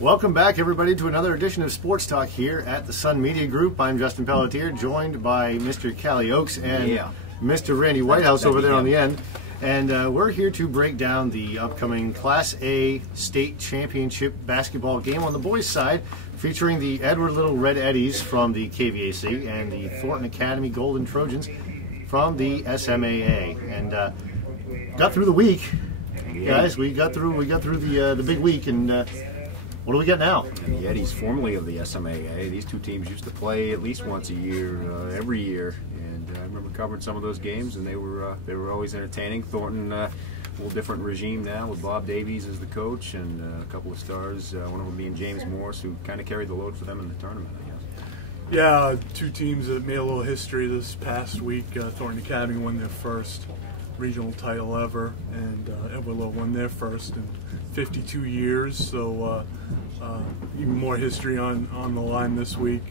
Welcome back, everybody, to another edition of Sports Talk here at the Sun Media Group. I'm Justin Pelletier, joined by Mr. Callie Oakes and Mr. Randy Whitehouse over there on the end. And we're here to break down the upcoming Class A State Championship basketball game on the boys' side, featuring the Edward Little Red Eddies from the KVAC and the Thornton Academy Golden Trojans from the SMAA. And got through the week, guys. We got through the big week, and what do we got now? And the Eddies, formerly of the SMAA, these two teams used to play at least once a year, every year. And I remember covering some of those games, and they were always entertaining. Thornton, a little different regime now with Bob Davies as the coach, and a couple of stars. One of them being James Morris, who kind of carried the load for them in the tournament, I guess. Yeah, two teams that made a little history this past week. Thornton Academy won their first regional title ever, and Edward Little won their first in 52 years, so even more history on the line this week.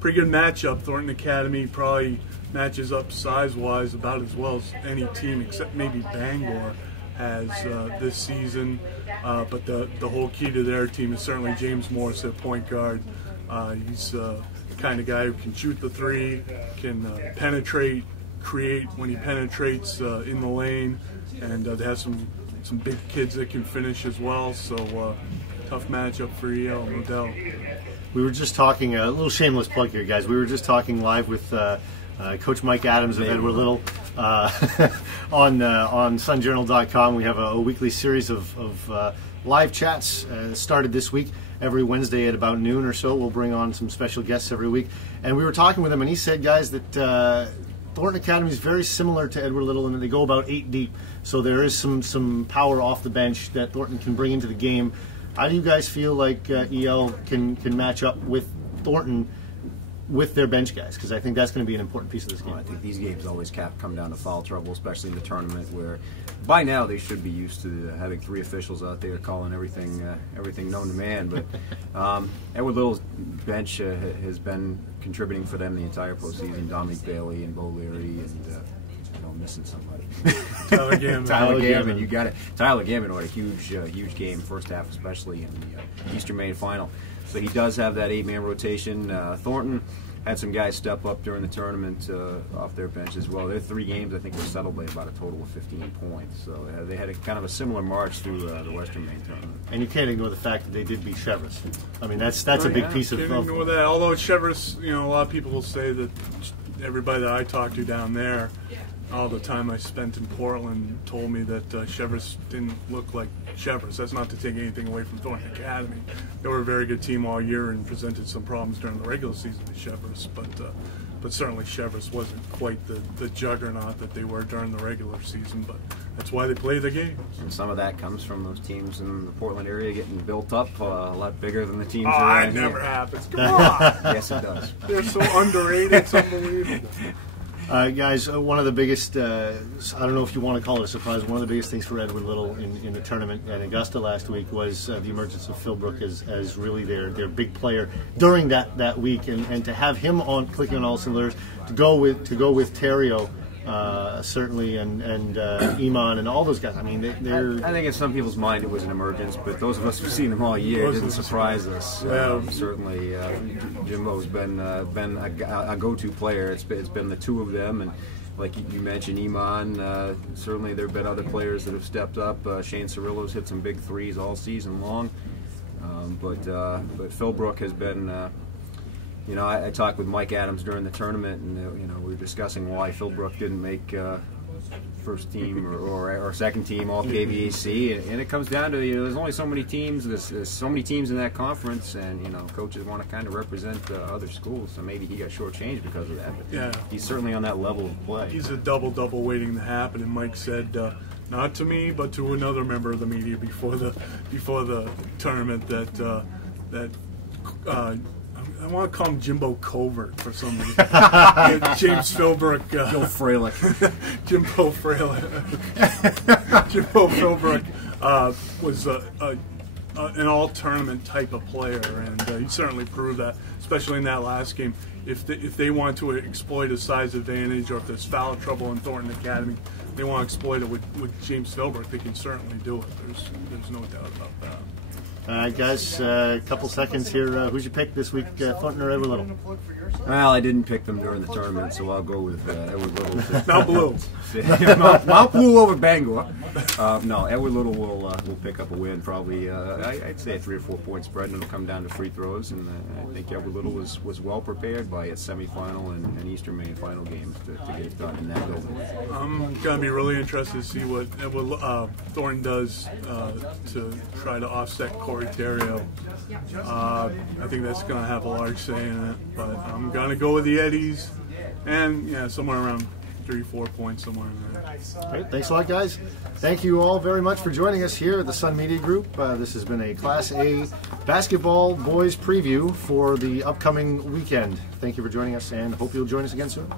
Pretty good matchup. Thornton Academy probably matches up size-wise about as well as any team, except maybe Bangor has this season. But the whole key to their team is certainly James Morris at point guard. He's the kind of guy who can shoot the three, can penetrate, create when he penetrates in the lane, and they have some big kids that can finish as well, so tough matchup for EL, no doubt. We were just talking, a little shameless plug here, guys. We were just talking live with Coach Mike Adams of Edward Little on sunjournal.com. We have a weekly series of live chats started this week. Every Wednesday at about noon or so, we'll bring on some special guests every week. And we were talking with him, and he said, guys, that Thornton Academy is very similar to Edward Little in that they go about 8 deep. So there is some power off the bench that Thornton can bring into the game. How do you guys feel like EL can match up with Thornton with their bench guys? Because I think that's going to be an important piece of this game. Well, I think these games always come down to foul trouble, especially in the tournament, where by now they should be used to having 3 officials out there calling everything known to man. But Edward Little's bench has been contributing for them the entire postseason. Dominic Bailey and Bo Leary, and I'm missing somebody. Tyler Gammon. Tyler Gammon, you got it. Tyler Gammon had a huge game, first half especially in the Eastern Maine final. So he does have that 8-man rotation. Thornton had some guys step up during the tournament off their bench as well. Their 3 games, I think, were settled by about a total of 15 points. So they had kind of a similar march through the Western Maine tournament. And you can't ignore the fact that they did beat Cheverus. I mean, that's a big piece of. Can't ignore that. Although Cheverus, a lot of people will say that everybody that I talk to down there, all the time I spent in Portland, told me that Cheverus didn't look like Cheverus. That's not to take anything away from Thornton Academy. They were a very good team all year and presented some problems during the regular season to Cheverus, but certainly Cheverus wasn't quite the juggernaut that they were during the regular season, but that's why they play the games. And some of that comes from those teams in the Portland area getting built up a lot bigger than the teams It around never here. happens. Come on! Yes, it does. They're so underrated, it's unbelievable. Guys, one of the biggest, I don't know if you want to call it a surprise, one of the biggest things for Edward Little in the tournament at Augusta last week was the emergence of Phil Brook as really their big player during that week, and to have him clicking on all cylinders, to go with Terrio, certainly, and Iman and all those guys. I mean, they're. I think in some people's mind it was an emergence, but those of us who've seen them all year, it didn't surprise us. Certainly, Jimbo's been a go-to player. It's been the 2 of them, and like you mentioned, Iman. Certainly, there have been other players that have stepped up. Shane Cirillo's hit some big 3s all season long, but Phil Brook has been. I talked with Mike Adams during the tournament, and we were discussing why Phil Brook didn't make first team or second team all KVAC, and it comes down to there's only so many teams. There's so many teams in that conference, and coaches want to kind of represent other schools. So maybe he got shortchanged because of that. But he's certainly on that level of play. He's a double waiting to happen, and Mike said. Not to me, but to another member of the media before the tournament that I want to call him Jimbo Covert for some reason. James Philbrook. Joe Freilich. Jimbo Freilich. Jimbo Philbrook was an all-tournament type of player, and he certainly proved that, especially in that last game. If they want to exploit a size advantage, or if there's foul trouble in Thornton Academy, they want to exploit it with James Philbrook, they can certainly do it. There's no doubt about that. Guys, a couple seconds here. Who's your pick this week, Thornton or Edward Little? Well, I didn't pick them during the tournament, so I'll go with Edward Little. Mount Blue. Mount Blue over Bangor. No, Edward Little will pick up a win. Probably, I'd say a 3 or 4 point spread, and it'll come down to free throws. And I think Edward Little was well prepared by its semifinal and Eastern Maine final games to get it done in that building. I'm gonna be really interested to see what Thornton does to try to offset Corey Terrio. I think that's gonna have a large say in it, but I'm gonna go with the Eddies, and yeah, somewhere around 3-4 points, somewhere in there. Great. Thanks a lot, guys. Thank you all very much for joining us here at the Sun Media Group. This has been a Class A basketball boys preview for the upcoming weekend. Thank you for joining us, and hope you'll join us again soon.